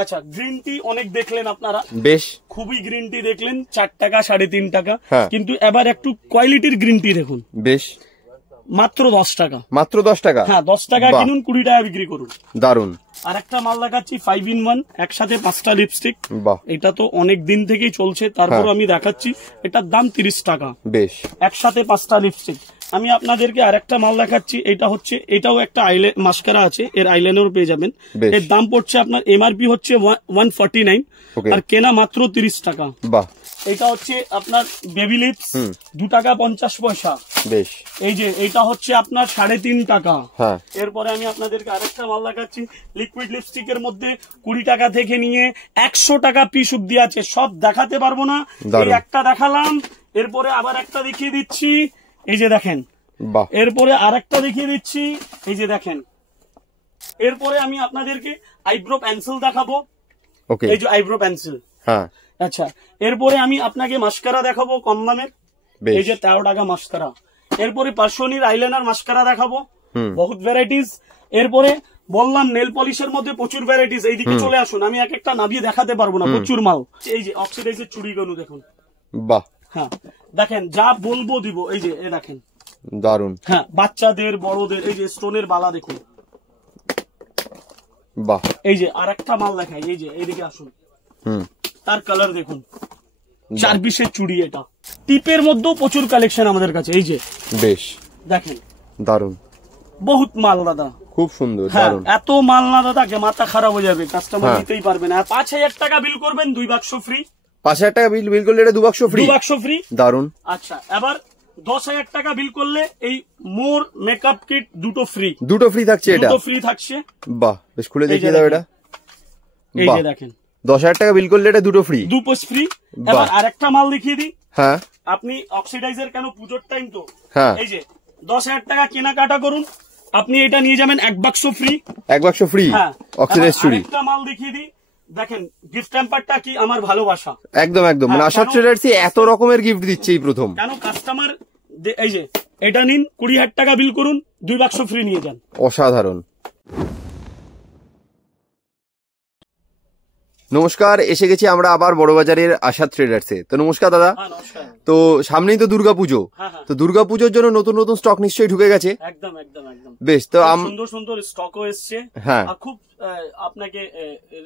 আচ্ছা, green tea অনেক দেখলেন আপনারা, বেশ খুবই গ্রিন টি দেখলেন 4 টাকা 3.5 টাকা, হ্যাঁ। কিন্তু এবার একটু কোয়ালিটির গ্রিন টি দেখুন, বেশ মাত্র 10 টাকা। মাত্র 10 টাকা? হ্যাঁ, 10 টাকা কিনুন, 20 টাকা বিক্রি করুন। দারুন। আর একটা মাল দেখাচ্ছি 5 in 1, একসাথে 5টা লিপস্টিক। বাহ, এটা তো অনেক দিন থেকেই চলছে, তারপর আমি দেখাচ্ছি। এটার দাম 30 টাকা। বেশ, একসাথে 5টা লিপস্টিক। আমি আপনাদেরকে আরেকটা মাল দেখাচ্ছি, এটা হচ্ছে, এটাও একটা মাস্কারা আছে, এর আইলাইনারও পেয়ে যাবেন। এর দাম পড়ছে আপনার এমআরপি হচ্ছে 149 আর কেনা মাত্র 30 টাকা। বাহ, এটা হচ্ছে আপনার বেবি লিপস, 2 টাকা 50 পয়সা। বেশ, এই যে এটা হচ্ছে আপনার 3.5 টাকা। হ্যাঁ। এরপরে আমি আপনাদেরকে আরেকটা মাল দেখাচ্ছি, লিকুইড লিপস্টিকের মধ্যে 20 টাকা থেকে নিয়ে 100 টাকা পিস অব্দি আছে। সব দেখাতে পারবো না, এই একটা দেখালাম, এরপরে আবার একটা দেখিয়ে দিচ্ছি, এই যে দেখেন। বাহ, এরপরে আরেকটা দেখিয়ে দিচ্ছি, এই যে দেখেন। এরপরে আমি আপনাদেরকে আইব্রো পেন্সিল দেখাবো, ওকে, এই যে আইব্রো পেন্সিল। হ্যাঁ, আচ্ছা, এরপরে আমি আপনাকে মাস্কারা দেখাবো কম দামের, এই যে 13 টাকা মাস্কারা। এরপরে পার্সোনির আইলাইনার মাস্কারা দেখাবো, বহুত ভ্যারাইটিস। এরপরে বললাম নেল পলিশের মধ্যে প্রচুর ভ্যারাইটিস, এইদিকে চলে আসুন, আমি এক একটা নামিয়ে দেখাতে পারবো না, প্রচুর মাল। এই যে অক্সিডাইজের চুড়িগুলো দেখুন। বাহ, হ্যাঁ দেখেন, যা বলবো দিব, এই যে দেখেন, দারুন। হ্যাঁ, বাচ্চাদের বড়দের, এই যে স্টোনের বালা দেখুন। বাহ, এই যে আর একটা মাল দেখাই, এই যে এইদিকে আসুন, তার কালার দেখুন, 4 পিসের চুড়ি। এটা টিপের মধ্যেও প্রচুর কালেকশন আমাদের কাছে, এই যে বেশ, দেখেন, দারুন, বহুত মাল দাদা, খুব সুন্দর, হ্যাঁ। দারুন। এত মাল না দাদা, মাথা খারাপ হয়ে যাবে, কাস্টমার নিতেই পারবে না। 5000 টাকা বিল করবেন, 2 বাক্স ফ্রি। 5000 টাকা বিল করলে এটা 2 বাক্স ফ্রি? 2 বাক্স ফ্রি, দারুন। আচ্ছা, এবার 10,000 টাকা বিল করলে এই মোর মেকআপ কিট দুটো ফ্রি। দুটো ফ্রি থাকছে? এটা দুটো ফ্রি থাকছে। বাহ, বেশ, খুলে দেখিয়ে দাও এটা। এই যে দেখেন, 10,000 টাকা বিল করলে এটা দুটো ফ্রি, 2 পিস ফ্রি। এবার আরেকটা মাল দেখিয়ে দিই। হ্যাঁ, আপনি অক্সিডাইজার কেন, পুজোর টাইম তো, হ্যাঁ, এই যে 10,000 টাকা কেনাকাটা করুন, আপনি এটা নিয়ে যাবেন 1 বাক্স ফ্রি। 1 বাক্স ফ্রি, হ্যাঁ। অক্সিডাইজ চুড়ি। আরেকটা মাল দেখিয়ে দিই, দেখেন, গিফট হ্যাম্পারটা কি আমার ভালোবাসা। একদম একদম, মানে আশা ট্রেডার্স এত রকমের গিফট দিচ্ছে এই প্রথম। কেন কাস্টমার, এই যে এটা নিন, 20,000 টাকা বিল করুন, 2 বাক্স ফ্রি নিয়ে যান। অসাধারণ। নমস্কার, এসে গেছি আমরা আবার বড়বাজারের আশা ট্রেডার্সে। তো নমস্কার দাদা। তো সামনেই তো দুর্গাপুজো, তো দুর্গাপুজোর জন্য নতুন নতুন স্টক নিশ্চয়ই ঢুকে গেছে? একদম একদম একদম, বেশ। তো সুন্দর সুন্দর স্টকও এসছে, হ্যাঁ, খুব আপনাকে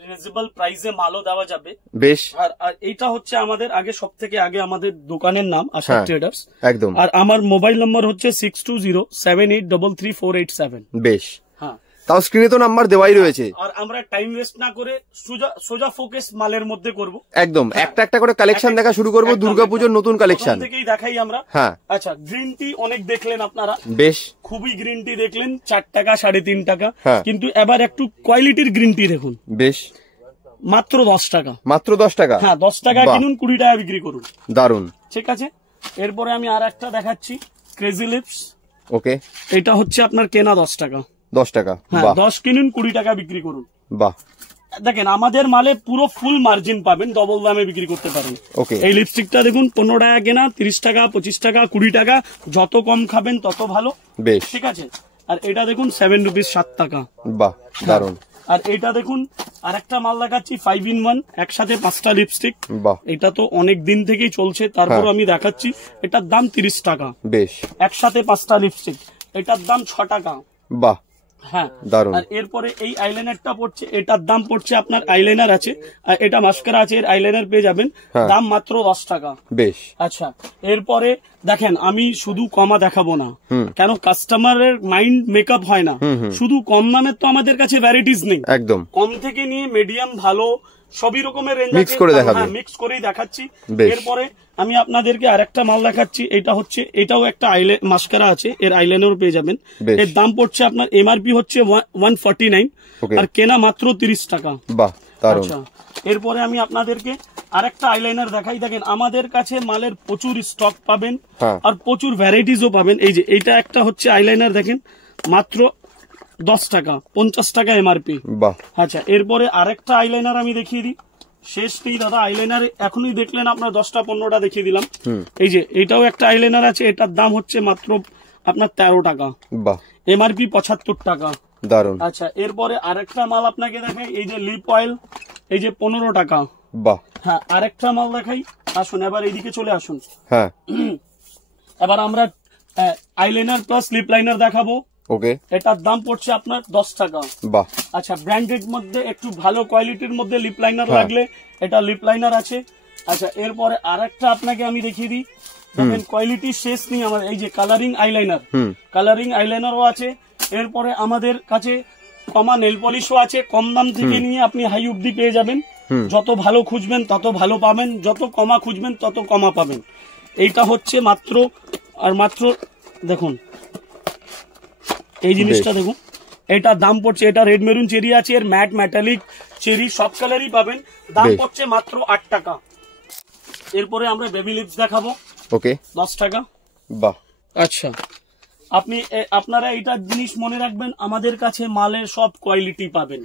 রিজনেবল প্রাইসে মালও দেওয়া যাবে। বেশ। আর এইটা হচ্ছে আমাদের সব থেকে আগে আমাদের দোকানের নাম আশা ট্রেডার্স, একদম। আর আমার মোবাইল নম্বর হচ্ছে 6207833487। বেশ, হ্যাঁ, তাও স্ক্রিনে তো নাম্বার দেওয়াই রয়েছে। আর আমরা টাইম ওয়েস্ট না করে সোজা ফোকাস মালের মধ্যে করব। একদম, একটা একটা করে কালেকশন দেখা শুরু করব, দুর্গাপুজোর নতুন কালেকশন থেকেই দেখাই আমরা। হ্যাঁ। আচ্ছা, গ্রিন টি অনেক দেখলেন আপনারা, বেশ, খুবই গ্রিন টি দেখলেন 4 টাকা 3.5 টাকা, হ্যাঁ। কিন্তু এবার একটু কোয়ালিটির গ্রিন টি দেখুন, বেশ, মাত্র 10 টাকা। মাত্র 10 টাকা? হ্যাঁ, 10 টাকা কিনুন, 20 টাকা বিক্রি করুন। দারুন, ঠিক আছে। এরপরে আমি আর একটা দেখাচ্ছি, ক্রেজি লিপস। ওকে, এটা হচ্ছে আপনার কেনা 10 টাকা। 10 টাকা? হ্যাঁ, 10 কিনুন, 20 টাকা বিক্রি করুন। বাহ, দেখেন, আমাদের মালে পুরো ফুল মার্জিন পাবেন, ডবল দামে বিক্রি করতে পারেন। ওকে, এই লিপস্টিকটা দেখুন, 15 টাকা কেনা, 30 টাকা, 25 টাকা, 20 টাকা, যত কম খাবেন তত ভালো। বেশ, ঠিক আছে। আর এটা দেখুন 7 রুপিস, 7 টাকা। বাহ, দারুন। আর এটা দেখুন, আর একটা মাল দেখাচ্ছি 5 in 1, একসাথে 5টা লিপস্টিক। বাহ, এটা তো অনেক দিন থেকেই চলছে, তারপর আমি দেখাচ্ছি। এটার দাম 30 টাকা। বেশ, একসাথে 5টা লিপস্টিক, এটার দাম 6 টাকা। বাহ, হ্যাঁ, দারুন। আর এরপরে এই আইলাইনারটা পড়ছে, এটার দাম পড়ছে আপনার, আইলাইনার আছে আর এটা মাস্কারা আছে, এর আইলাইনার পেয়ে যাবেন, দাম মাত্র 10 টাকা। বেশ, আচ্ছা, এরপরে দেখেন, আমি শুধু কমা দেখাবো না, কেন কাস্টমারের মাইন্ড মেকআপ হয় না। শুধু কম দামের তো আমাদের কাছে ভ্যারাইটিস নেই, একদম কম থেকে নিয়ে মিডিয়াম, ভালো, সবই রকমের রেঞ্জ মিক্স করে দেখাবো। হ্যাঁ, মিক্স করেই দেখাচ্ছি। এরপরে আমি আপনাদেরকে আরেকটা মাল দেখাচ্ছি, এটা হচ্ছে, এটাও একটা মাস্কারা আছে, এর আইলাইনারও পেয়ে যাবেন। এর দাম পড়ছে আপনার এমআরপি হচ্ছে 149 আর কেনা মাত্র 30 টাকা। বাহ, দারুন। আচ্ছা, এরপরে আমি আপনাদেরকে আরেকটা আইলাইনার দেখাই। দেখেন, আমাদের কাছে মালের প্রচুর স্টক পাবেন আর প্রচুর ভ্যারাইটিসও পাবেন। এই যে এইটা একটা হচ্ছে আইলাইনার, দেখেন মাত্র 10 টাকা, 50 টাকা এমআরপি। বাহ, আচ্ছা, এরপরে আরেকটা আইলাইনার আমি দেখিয়ে দিই, শেষ নেই দাদা আইলাইনার, এখনই দেখলেন আপনার 10টা 15টা দেখিয়ে দিলাম। এই যে এইটাও একটা আইলাইনার আছে, এটার দাম হচ্ছে মাত্র আপনার 13 টাকা। বাহ, এমআরপি 75 টাকা। দারুন। আচ্ছা, এরপরে আরেকটা মাল আপনাকে দেখাই, এই যে লিপ অয়েল, এই যে 15 টাকা। বাহ। হ্যাঁ, আরেকটা মাল দেখাই, আসুন এবার এইদিকে চলে আসুন। হ্যাঁ, এবার আমরা আইলাইনার প্লাস লিপ লাইনার দেখাবো। ওকে, এটার দাম পড়ছে আপনার 10 টাকা। বাহ। আচ্ছা, ব্র্যান্ডেড মধ্যে একটু ভালো কোয়ালিটির মধ্যে লিপ লাইনার লাগলে এটা লিপ লাইনার আছে। আচ্ছা, এরপরে আরেকটা আপনাকে আমি দেখিয়ে দিই, দেখেন কোয়ালিটি শেষ নেই আমার। এই যে কালারিং আইলাইনার, কালারিং আইলাইনারও আছে। এরপরে আমাদের কাছে কমা নেল পলিশও আছে। কম দাম থেকে নিয়ে আপনি হাই অব্দি পেয়ে যাবেন। যত ভালো খুঁজবেন তত ভালো পাবেন, যত কমা খুঁজবেন তত কমা পাবেন। এইটা হচ্ছে মাত্র আর মাত্র, দেখুন এই জিনিসটা দেখুন, এটা দাম পড়ছে, এটা রেড মেরুন চেরি আছে, এর ম্যাট মেটালিক চেরি সব কালারই পাবেন। দাম পড়ছে মাত্র 8 টাকা। এরপরে আমরা বেবি লিপস দেখাবো, ওকে, 10 টাকা। বাহ। আচ্ছা, আপনারা এটা জিনিস মনে রাখবেন, আমাদের কাছে মালের সব কোয়ালিটি পাবেন।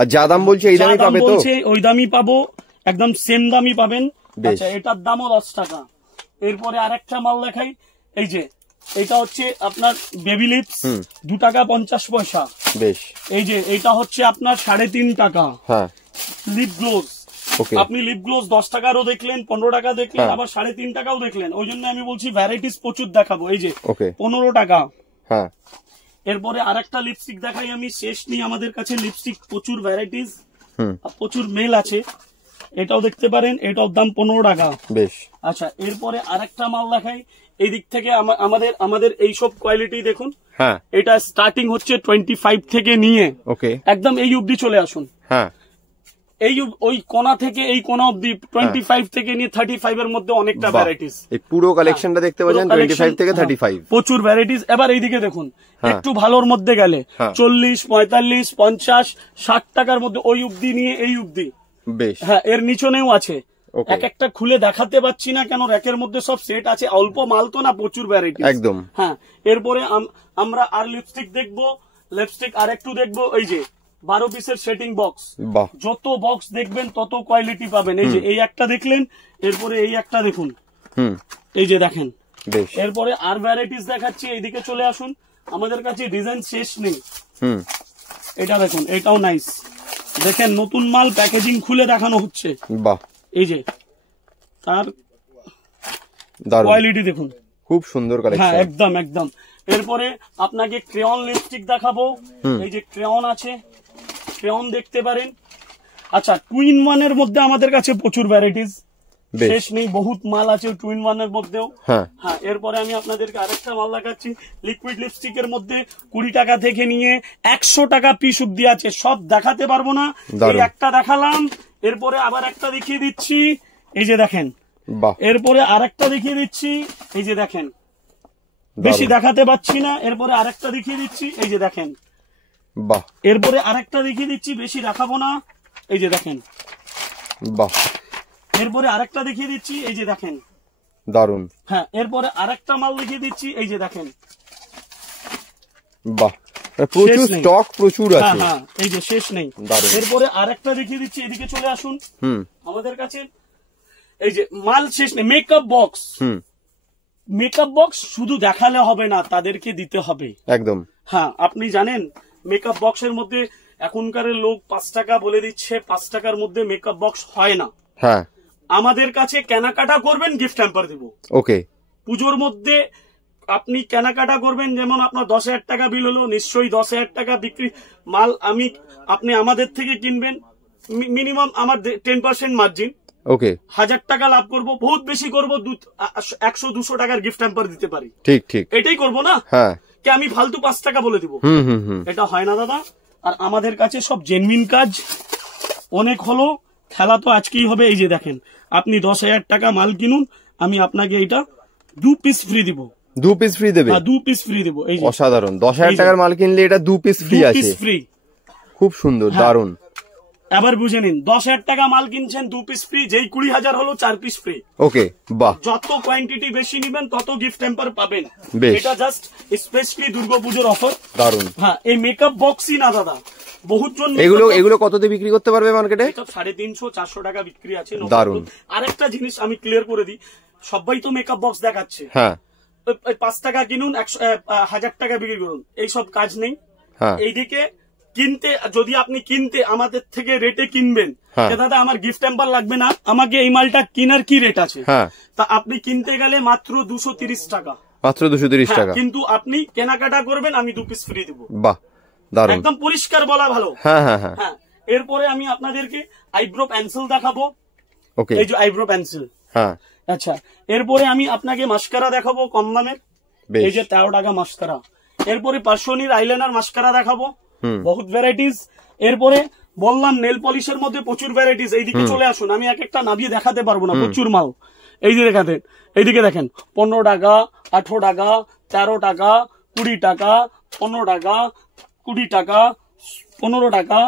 আর যা দাম বলছে এই দামই পাবে তো? ওই দামই পাবো, একদম সেম দামই পাবেন। আচ্ছা, এটার দামও 10 টাকা। এরপরে আরেকটা মাল দেখাই, এই যে এটা হচ্ছে আপনার বেবি লিপস, 2 টাকা 50 পয়সা। বেশ। এই যে এটা হচ্ছে আপনার 3.5 টাকা। হ্যাঁ, লিপ গ্লোজ, আপনি লিপ গ্লোজ 10 টাকারও দেখলেন, 15 টাকা দেখলেন, আবার 3.5 টাকাও দেখলেন। ওই জন্য আমি বলছি ভ্যারাইটিস প্রচুর দেখাবো। এই যে 15 টাকা। হ্যাঁ, এরপরে আরেকটা লিপস্টিক দেখাই আমি, শেষ নেই আমাদের কাছে লিপস্টিক, প্রচুর ভ্যারাইটিস, প্রচুর মেল আছে। এটাও দেখতে পারেন, এটার দাম 15 টাকা। বেশ। আচ্ছা, এরপরে আরেকটা মাল দেখাই, এই দিক থেকে আমাদের এইসব কোয়ালিটি দেখুন। হ্যাঁ, এটা স্টার্টিং হচ্ছে 25 থেকে নিয়ে ওকে, একদম এই অবধি চলে আসুন। হ্যাঁ, এই ওই কোনা থেকে এই কোনা অবধি 25 থেকে নিয়ে 35 এর মধ্যে অনেকটা ভ্যারাইটিস। এই পুরো কালেকশনটা দেখতে পাচ্ছেন 25 থেকে 35, প্রচুর ভ্যারাইটিস। এবার এইদিকে দেখুন, একটু ভালোর মধ্যে গেলে 40, 45, 50, 60 টাকার মধ্যে ওই অবধি নিয়ে এই অবধি। বেশ। হ্যাঁ, এর নিচনেও আছে। এক একটা খুলে দেখাতে পাচ্ছি না কেন, র্যাকের মধ্যে সব সেট আছে, অল্প মাল তো না, প্রচুর ভ্যারাইটি একদম। হ্যাঁ, এরপরে আমরা আর লিপস্টিক দেখবো, লিপস্টিক আর একটু দেখবো। এই যে 12 পিসের সেটিং বক্স, যত বক্স দেখবেন তত কোয়ালিটি পাবেন। এই যে এই একটা দেখলেন, এরপরে এই একটা দেখুন, এই যে দেখেন। এরপরে আর ভ্যারাইটিস দেখাচ্ছি, এইদিকে চলে আসুন, আমাদের কাছে ডিজাইন শেষ নেই। এটা দেখুন, এটাও নাইস, দেখেন নতুন মাল প্যাকেজিং খুলে দেখানো হচ্ছে। বাহ। এই যে তার কোয়ালিটি দেখুন, খুব সুন্দর কালেকশন। হ্যাঁ, একদম একদম। এরপরে আপনাকে ক্রেয়ন লিপস্টিক দেখাবো। এই যে ক্রেয়ন আছে, ক্রেয়ন দেখতে পারেন। আচ্ছা, 2-in-1 এর মধ্যে আমাদের কাছে প্রচুর ভ্যারাইটিস, শেষ নেই, বহুত মাল আছে 2-in-1 এর মধ্যেও। হ্যাঁ, এরপরে আমি আপনাদেরকে আরেকটা মাল দেখাচ্ছি, লিকুইড লিপস্টিকের মধ্যে 20 টাকা থেকে নিয়ে 100 টাকা পিস অব্দি আছে। সব দেখাতে পারবো না, এই একটা দেখালাম, এরপরে আবার একটা দেখিয়ে দিচ্ছি, এই যে দেখেন। এরপরে আরেকটা দেখিয়ে দিচ্ছি, এই যে দেখেন, বেশি দেখাতে পাচ্ছি না। এরপরে আরেকটা দেখিয়ে দিচ্ছি, এই যে দেখেন। বাহ। এরপরে আরেকটা দেখিয়ে দিচ্ছি, বেশি দেখাবো না, এই যে দেখেন। বাহ। এরপরে আরেকটা দেখিয়ে দিচ্ছি, এই যে দেখেন, দারুন। হ্যাঁ, এরপরে আরেকটা মাল দেখিয়ে দিচ্ছি, এই যে দেখেন। বাহ, প্রচুর স্টক, প্রচুর আছে। হ্যাঁ, এই যে শেষ নেই। এরপরে আরেকটা দেখিয়ে দিচ্ছি, এদিকে চলে আসুন। আমাদের কাছে এই যে মাল শেষ নেই। মেকআপ বক্স, মেকআপ বক্স শুধু দেখালে হবে না, তাদেরকে দিতে হবে। একদম। হ্যাঁ, আপনি জানেন মেকআপ বক্সের মধ্যে এখনকার লোক 5 টাকা বলে দিচ্ছে, 5 টাকার মধ্যে মেকআপ বক্স হয় না। হ্যাঁ, আমাদের কাছে কেনাকাটা করবেন, গিফট হ্যাম্পার দিব। ওকে। পুজোর মধ্যে আপনি কেনাকাটা করবেন, যেমন আপনার 10,000 টাকা বিল হলো, নিশ্চয়ই 10,000 টাকা বিক্রি মাল আপনি আমাদের থেকে কিনবেন, মিনিমাম আমার 10% মার্জিন। ওকে। 1000 টাকা লাভ করব, বহুত বেশি করব, 100-200 টাকার গিফট হ্যাম্পার দিতে পারি। ঠিক ঠিক, এটাই করবো না। হ্যাঁ, কি আমি ফালতু 5 টাকা বলে দিব? এটা হয় না দাদা। আর আমাদের কাছে সব জেনুইন কাজ। অনেক হলো, খেলা তো আজকেই হবে। এই যে দেখেন, আপনি 10,000 টাকা মাল কিনুন, আমি আপনাকে এটা 2 পিস ফ্রি দিব। 2 পিস ফ্রি দেবে? 2 পিস ফ্রি দেবো। এই যে অসাধারণ, 10,000 টাকার মাল কিনলে এটা 2 পিস ফ্রি আছে। ফ্রি, খুব সুন্দর, দারুন। এবার বুঝে নিন, 10,000 টাকা মাল কিনছেন, 2 পিস ফ্রি, যেই 20,000 হলো 4 পিস ফ্রি। ওকে, বাহ। যত কোয়ান্টিটি বেশি নিবেন তত গিফট হ্যাম্পার পাবেন। এটা জাস্ট স্পেশালি দুর্গাপুজোর অফার। দারুন। হ্যাঁ, এই মেকআপ বক্সই না দাদা, বহুত জন এগুলো কত দিয়ে বিক্রি করতে পারবে মার্কেটে? 350-400 টাকা বিক্রি আছে। দারুন। আরেকটা জিনিস আমি ক্লিয়ার করে দিই, সবাই তো মেকআপ বক্স দেখাচ্ছে। হ্যাঁ, 5 টাকা কিনুন, 1000 টাকা বিক্রি করুন, এইসব কাজ নেই। এইদিকে কিনতে, যদি আপনি কিনতে আমাদের থেকে রেটে কিনবেন, দাদা আমার গিফট হ্যাম্পার লাগবে না, আমাকে এই মালটা কেনার কি রেট আছে, তা আপনি কিনতে গেলে মাত্র 230 টাকা, মাত্র 230 টাকা। কিন্তু আপনি কেনাকাটা করবেন, আমি 2 পিস ফ্রি দেবো। বাহ, দারুণ, একদম পরিষ্কার বলা ভালো। হ্যাঁ হ্যাঁ হ্যাঁ। এরপরে আমি আপনাদেরকে আইব্রো পেন্সিল দেখাবো। ওকে, এই যে আইব্রো পেন্সিল। হ্যাঁ, আচ্ছা, এরপরে আমি আপনাকে মাস্কারা দেখাবো কম দামের। এই যে 13 টাকা মাস্কারা। এরপরে পার্সোনির আইলাইনার মাস্কারা দেখাবো, বহুত ভ্যারাইটিস। এরপরে বললাম নেল পলিশের মধ্যে প্রচুর ভ্যারাইটিস। এইদিকে চলে আসুন, আমি এক একটা নামিয়ে দেখাতে পারবো না, প্রচুর মাল। এই যে দেখাতেন, এইদিকে দেখেন 15 টাকা, 18 টাকা, 13 টাকা, 20 টাকা, 15 টাকা, 20 টাকা, 15 টাকা,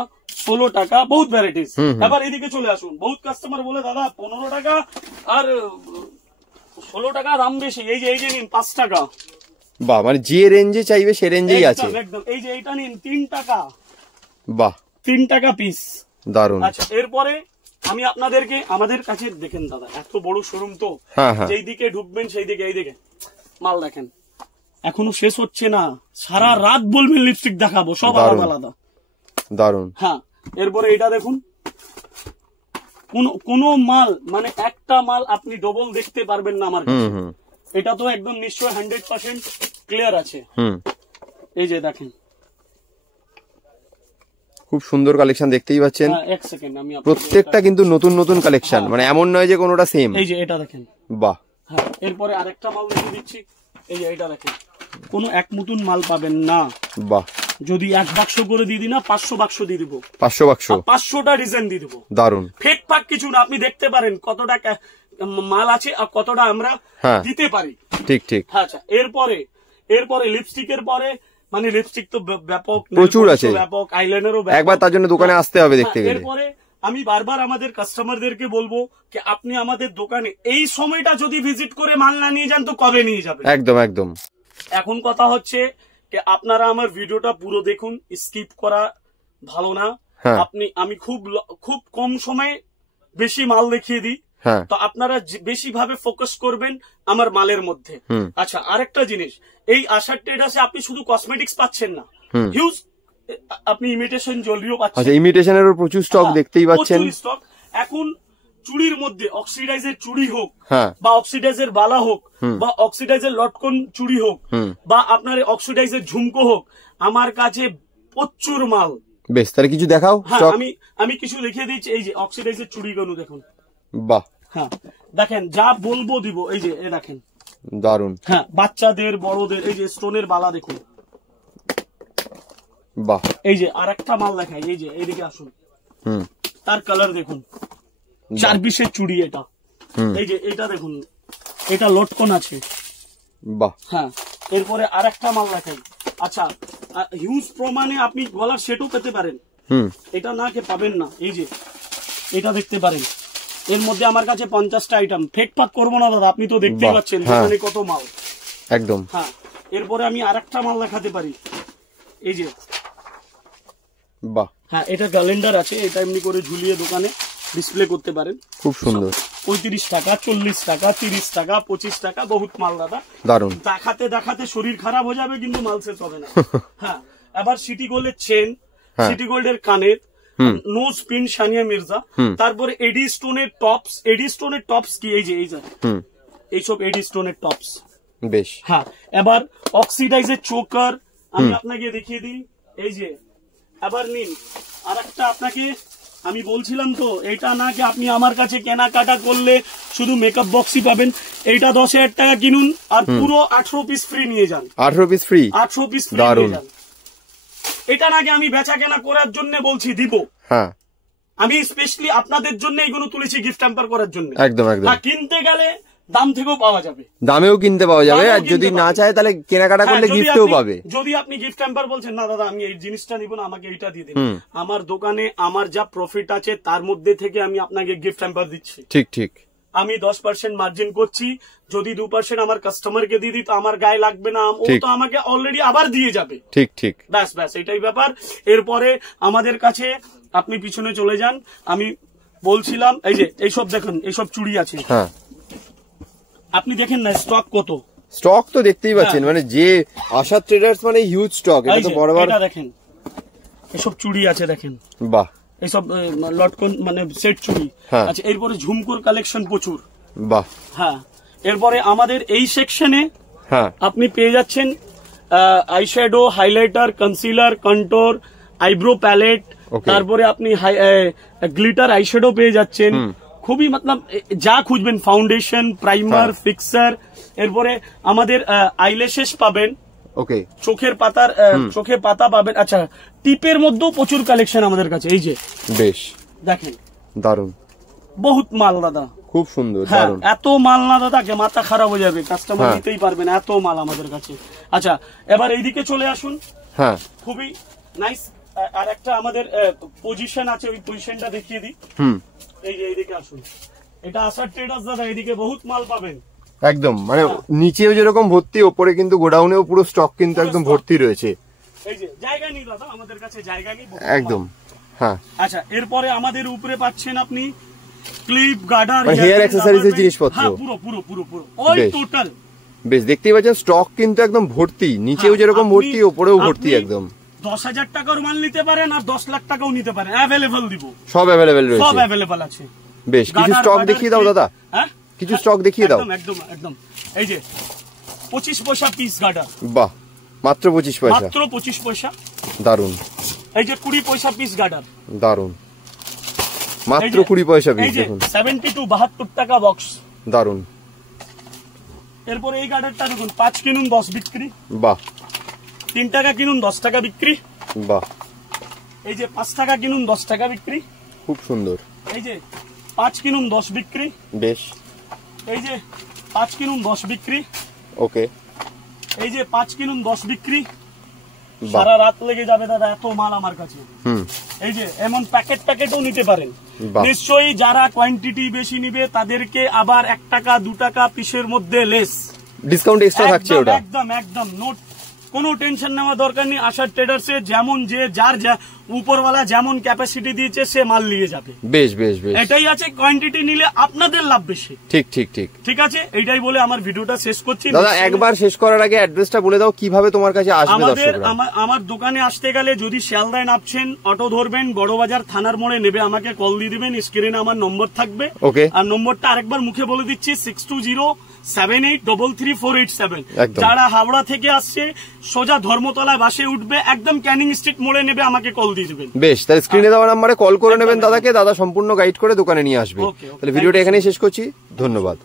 16 টাকা, বহুত ভ্যারাইটিস। এবার এদিকে চলে আসুন, বহুত কাস্টমার বলে দাদা 15 টাকা আর 16 টাকা দাম বেশি, এই যে নিন 5 টাকা। বাহ, মানে যে রেঞ্জে চাইবে সে রেঞ্জেই আছে। একদম, এই যে এইটা নিন 3 টাকা। বাহ, 3 টাকা পিস, দারুণ। আচ্ছা, এরপরে আমি আপনাদেরকে আমাদের কাছে দেখেন দাদা, এত বড় শোরুম তো, যেই দিকে ঢুকবেন সেই দিকে এইদিকে মাল দেখেন, এখনো শেষ হচ্ছে না, সারা রাত বলবেন লিপস্টিক দেখাবো, সব আলাদা আলাদা, দারুণ। হ্যাঁ, এরপরে এটা দেখুন, কোন মাল মানে একটা মাল আপনি ডবল দেখতে পারবেন না আমার কাছে। এটা তো একদম নিশ্চয় 100% ক্লিয়ার আছে। এই যে দেখেন, খুব সুন্দর কালেকশন দেখতেই পাচ্ছেন। এক সেকেন্ড, আমি প্রত্যেকটা কিন্তু নতুন নতুন কালেকশন, মানে এমন নয় যে কোনোটা সেম। এই যে এটা দেখেন, বাহ। হ্যাঁ, এরপরে আরেকটা মাল দেখে দিচ্ছি। এই যে এটা দেখেন, কোনো এক মতন মাল পাবেন না। বাহ, যদি 1 বাক্স করে দিয়ে দিই না, 500 বাক্স দিয়ে দিব। 500 বাক্স, 500টা ডিজাইন দিয়ে দিব, দারুন। ফেক ফাক কিছু না, আপনি দেখতে পারেন কতটা মাল আছে আর কতটা আমরা দিতে পারি। ঠিক ঠিক। আচ্ছা, এরপরে লিপস্টিকের পরে, মানে লিপস্টিক তো ব্যাপক প্রচুর আছে, ব্যাপক আইলাইনারও, একবার তার জন্য দোকানে আসতে হবে দেখতে গেলে। এরপরে আমি বারবার আমাদের কাস্টমারদেরকে বলবো যে আপনি আমাদের দোকানে এই সময়টা যদি ভিজিট করে মাল না নিয়ে যান তো কবে নিয়ে যাবেন। একদম একদম। এখন কথা হচ্ছে যে আপনারা আমার ভিডিওটা পুরো দেখুন, স্কিপ করা ভালো না। আমি খুব কম সময়ে বেশি মাল দেখিয়ে দিই, তো আপনারা বেশি ভাবে ফোকাস করবেন আমার মালের মধ্যে। আচ্ছা, আরেকটা জিনিস, এই আশার ট্রেডার্সে আপনি শুধু কসমেটিক্স পাচ্ছেন না, হিউজ আপনি ইমিটেশন জুয়েলারিও পাচ্ছেন। আচ্ছা, ইমিটেশনেরও প্রচুর স্টক দেখতেই পাচ্ছেন। এখন চুড়ির মধ্যে অক্সিডাইজের চুড়ি হোক, বা অক্সিডাইজের বালা হোক, বা অক্সিডাইজের লটকন চুড়ি হোক, বা আপনার অক্সিডাইজের ঝুমকো হোক, আমার কাছে প্রচুর মাল। বেশ, তাহলে কিছু দেখাও। আমি কিছু দেখিয়ে দিচ্ছি। এই যে অক্সিডাইজের চুড়ি গুলো দেখুন। বাহ, হ্যাঁ দেখেন, যা বলবো দিব। এই যে দেখেন, দারুন। হ্যাঁ, বাচ্চাদের বড়দের, এই যে স্টোনের বালা দেখুন। বাহ, এই যে আরেকটা মাল দেখাই, এই যে এইদিকে আসুন, তার কালার দেখুন, 4 পিসের চুড়ি এটা। এই যে এটা দেখুন, এটা লটকন আছে। বাহ, হ্যাঁ। এরপরে আরেকটা মাল দেখাই। আচ্ছা, হিউজ প্রমাণে আপনি গলার সেটও পেতে পারেন, এটা না কে পাবেন না। এই যে এটা দেখতে পারেন, এর মধ্যে আমার কাছে 50টা আইটেম। ফেক ফাক করবো না দাদা, আপনি তো দেখতেই পাচ্ছেন এখানে কত মাল। একদম। হ্যাঁ, এরপরে আমি আরেকটা মাল দেখাতে পারি। এই যে, বাহ, হ্যাঁ, এটা ক্যালেন্ডার আছে, এটা এমনি করে ঝুলিয়ে দোকানে ডিসপ্লে করতে পারেন, খুব সুন্দর। 35 টাকা, 40 টাকা, 30 টাকা, 25 টাকা, বহুত মাল দাদা, দারুন। দেখাতে দেখাতে শরীর খারাপ হয়ে যাবে, কিন্তু মাল শেষ হবে না। হ্যাঁ, এবার সিটি গোল্ডের চেন, সিটি গোল্ডের কানের, নোজ পিন সানিয়া মির্জা, তারপরে এডি স্টোনের টপস। এডি স্টোনের টপস কি? এই যে এইসব এডি স্টোনের টপস। বেশ, হ্যাঁ। এবার অক্সিডাইজের চোকার আমি আপনাকে দেখিয়ে দিই। এই যে, এবার নিন আরেকটা আপনাকে আমি বলছিলাম তো, এটা না কি আপনি আমার কাছে কেনাকাটা করলে শুধু মেকআপ বক্সই পাবেন। এইটা 10,000 টাকা কিনুন আর পুরো 18 পিস ফ্রি নিয়ে যান। 18 পিস ফ্রি, 18 পিস ফ্রি নিয়ে যান। এটা নাকি আমি বেচা কেনা করার জন্য বলছি দিব, হ্যাঁ, আমি স্পেশালি আপনাদের জন্য এইগুলো তুলেছি গিফট হ্যাম্পার করার জন্য। একদম একদম। কিনতে গেলে দাম থেকেও পাওয়া যাবে, দামেও কিনতে পাওয়া যাবে, আর যদি না চায় তাহলে কেনাকাটা করলে গিফটও পাবে। যদি আপনি গিফট হ্যাম্পার বলছেন না দাদা আমি এই জিনিসটা নিব না, আমাকে এইটা দিয়ে দিন, আমার দোকানে আমার যা প্রফিট আছে তার মধ্যে থেকে আমি আপনাকে গিফট হ্যাম্পার দিচ্ছি। ঠিক ঠিক। আমি 10% মার্জিন করছি, যদি 2% আমার কাস্টমারকে দিয়ে দিই তো আমার গায়ে লাগবে না, ও তো আমাকে অলরেডি আবার দিয়ে যাবে। ঠিক ঠিক, ব্যাস ব্যাস, এটাই ব্যাপার। এরপরে আমাদের কাছে আপনি পিছনে চলে যান, আমি বলছিলাম এই যে এইসব দেখুন, এইসব চুড়ি আছে, হ্যাঁ, আপনি দেখেন না স্টক কত। স্টক তো দেখতেই পাচ্ছেন, মানে যে আশা ট্রেডার্স মানে হিউজ স্টক, এটা তো বরাবর। এটা দেখেন, এসব চুড়ি আছে দেখেন, বাহ, এইসব লটকন মানে সেট চুড়ি। আচ্ছা, এরপরে ঝুমকুর কালেকশন প্রচুর। বাহ, হ্যাঁ, এরপরে আমাদের এই সেকশনে আপনি পেয়ে যাচ্ছেন eyeshadow, highlighter, concealer, contour, eyebrow palette, তারপরে আপনি গ্লিটার আইশ্যাডো পেয়ে যাচ্ছেন। খুবই মতলব যা খুঁজবেন, ফাউন্ডেশন, প্রাইমার, ফিক্সার। এরপরে আমাদের আইল্যাশেস পাবেন, ওকে, চোখের পাতা পাবেন। আচ্ছা, টিপের মধ্যেও প্রচুর কালেকশন আমাদের কাছে। এই যে বেশ দেখেন, দারুন, বহুত মাল দাদা, খুব সুন্দর, হ্যাঁ, দারুন। এত মাল না দাদা, মাথা খারাপ হয়ে যাবে, কাস্টমার নিতেই পারবে না, এত মাল আমাদের কাছে। আচ্ছা, এবার এইদিকে চলে আসুন। হ্যাঁ, খুবই নাইস আর একটা আমাদের পজিশন আছে, ওই পজিশনটা দেখিয়ে দিই। এই যে এইদিকে আসুন, এটা আসার ট্রেডার্স দাদা, এইদিকে বহুত মাল পাবেন একদম, মানে নিচেও যেরকম ভর্তি, ওপরে কিন্তু গোডাউনেও পুরো স্টক কিন্তু একদম ভর্তি রয়েছে। এই যে জায়গা নেই দাদা, আমাদের কাছে জায়গা নেই একদম। হ্যাঁ, আচ্ছা, এরপরে আমাদের উপরে পাচ্ছেন আপনি ক্লিপ, গার্ডার, হেয়ার অ্যাক্সেসরিজের জিনিসপত্র, পুরো পুরো পুরো পুরো অল টোটাল। বেশ, দেখতেই পাচ্ছেন স্টক কিন্তু একদম ভর্তি, নিচেও যেরকম ভর্তি, ওপরেও ভর্তি একদম। 10,000 টাকার মাল নিতে পারেন আর 10 লাখ টাকাও নিতে পারেন, অ্যাভেলেবল দিব, সব অ্যাভেলেবল রয়েছে, সব অ্যাভেলেবল আছে। বেশ, কিছু স্টক দেখিয়ে দাও দাদা। হ্যাঁ, কিছু স্টক দেখিয়ে দাও। একদম একদম। এই যে 25 পয়সা পিস গার্ডার, বাহ, মাত্র 25 পয়সা, মাত্র 25 পয়সা, দারুন। এই যে 20 পয়সা পিস গার্ডার, দারুন, মাত্র 20 পয়সা পিস, দেখুন 72 টাকা বক্স, দারুন। এরপরে এই গার্ডারটা দেখুন, 5 কিনুন 10 বিক্রি, বাহ, 3 টাকা কিনুন 10 টাকা বিক্রি, বাহ, এই যে 5 টাকা কিনুন 10 টাকা বিক্রি, খুব সুন্দর, এই যে 5 কিনুন 10 বিক্রি, বেশ, এই যে 5 কিনুন 10 বিক্রি, ওকে, এই যে 5 কিনুন 10 বিক্রি। সারা রাত লেগে যাবে দাদা, এত মাল আমার কাছে। এই যে এমন প্যাকেটও নিতে পারেন নিশ্চয়ই। যারা কোয়ান্টিটি বেশি নিবে তাদেরকে আবার 1 টাকা 2 টাকা পিসের মধ্যে লেস ডিসকাউন্ট এক্সট্রা থাকছে, ওটা একদম একদম। নোট, কোনো টেনশন নেওয়া দরকার নেই। আশার ট্রেডার্সে যেমন যার উপরওয়ালা যেমন ক্যাপাসিটি দিয়েছে সে মাল নিয়ে যাবে। বেশ বেশ বেশ, এটাই আছে, কোয়ান্টিটি নিলে আপনাদের লাভ বেশি। ঠিক ঠিক ঠিক, ঠিক আছে, এইটাই বলে আমার ভিডিওটা শেষ করছি। দাদা, একবার শেষ করার আগে অ্যাড্রেসটা বলে দাও, কিভাবে তোমার কাছে আসবে দর্শকরা। আমার দোকানে আসতে গেলে যদি শিয়ালদায় নামছেন, অটো ধরবেন, বড়বাজার থানার মোড়ে নেবে, আমাকে কল দিয়ে দিবেন, স্ক্রিনে আমার নম্বর থাকবে। ওকে, আর নম্বরটা আরেকবার মুখে বলে দিচ্ছি, 6207833487। যারা হাওড়া থেকে আসছে সোজা ধর্মতলায় বাসে উঠবে, একদম ক্যানিং স্ট্রিট মোড়ে নেবে, আমাকে কল দিয়ে দিবেন। বেশ, তাহলে স্ক্রিনে দেওয়া নাম্বারে কল করে নেবেন দাদাকে, দাদা সম্পূর্ণ গাইড করে দোকানে নিয়ে আসবে। তাহলে ভিডিওটা এখানেই শেষ করছি, ধন্যবাদ।